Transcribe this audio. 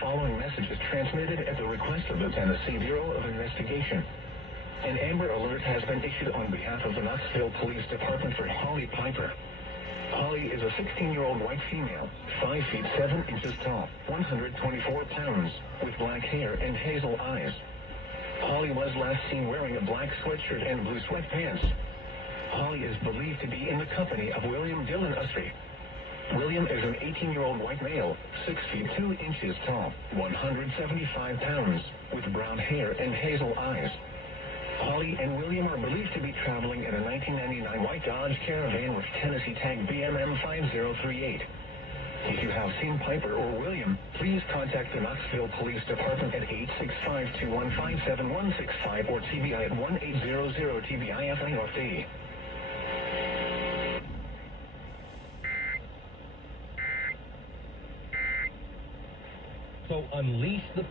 following message is transmitted at the request of the Tennessee Bureau of Investigation. An Amber Alert has been issued on behalf of the Knoxville Police Department for Holly Piper. Holly is a 16-year-old white female, 5 feet 7 inches tall, 124 pounds, with black hair and hazel eyes. Holly was last seen wearing a black sweatshirt and blue sweatpants. Holly is believed to be in the company of William Dylan Usry. William is an 18-year-old white male, 6 feet 2 inches tall, 175 pounds, with brown hair and hazel eyes. Holly and William are believed to be traveling in a 1999 white Dodge Caravan with Tennessee tag BMM 5038. If you have seen Piper or William, please contact the Knoxville Police Department at 865-215-7165 or TBI at 1-800-TBI-FAFD. So unleash the power.